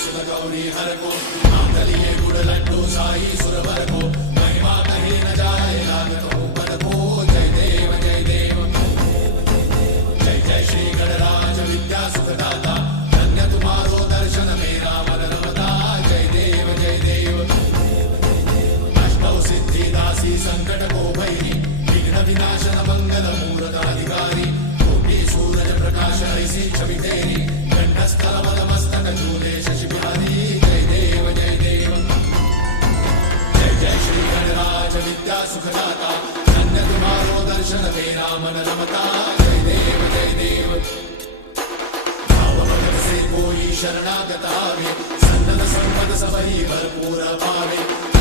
सुध गौरी हर को मांगलिये गुड़ लड्डू साई सुरवर को महिमा कहीं न जाए लागत हो पर को जय देव जय देव जय जय श्री गणराज विद्या सुखदाता धन्य तुम्हारो दर्शन मेरा मन रमता जय देव जय देव अष्टौ सिद्धि दासी संकट को भैरी विघ्न विनाशन मंगल मूर्त अधिकारी कोटि सूरज प्रकाश ऐसी छवि तेरी कंठस्थल मस्तक झूले शशि बिहारी जय देव जय देव जय जय श्री गणराज विद्या सुखदाता धन्य तुम्हारो दर्शन मेरा मन रमता जय देव जय देव भाव भगत से कोई शरणागत आवे सन्नत संपद सबही भरपूर पावे